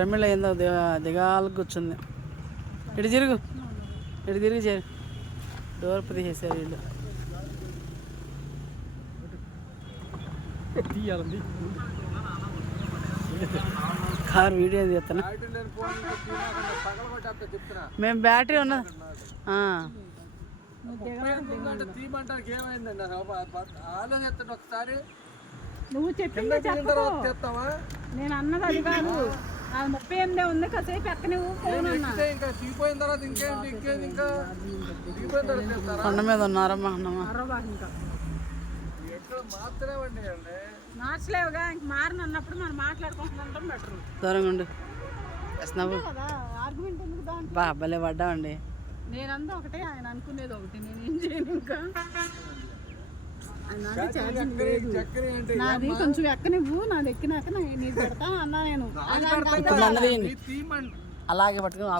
ప్రమిళ ఏందో దిగాలకు కూర్చుంది. ఇటు తిరిగి చేరు డోర్ తీసేసారు వీళ్ళు. కార్ వీడియో తీస్తున్నా. మేము బ్యాటరీ ఉన్నది. నువ్వు చెప్పింది చెప్పవా? నేను అన్నది అది కాదు. 38 ఉంది కాసేపు ఎక్క నువ్వు కొండ మీద ఉన్నారమ్మా. మార్చలేవుగా, ఇంక మారిన అన్నప్పుడు మనం మాట్లాడుకుంటున్నాం బెటర్. దూరంగా ఉండు. ఆర్గ్యుమెంట్ ఎందుకు దాంట్లో? బా భలే పడ్డామండి. నేనంతా ఒకటే, ఆయన అనుకునేది ఒకటి. నేనేం చేయను. ఇంకా నాది కొంచెం ఎక్కనివ్వు, నాది ఎక్కినాక నీకు పెడతా అన్నా. నేను అలాగే పట్టుకుని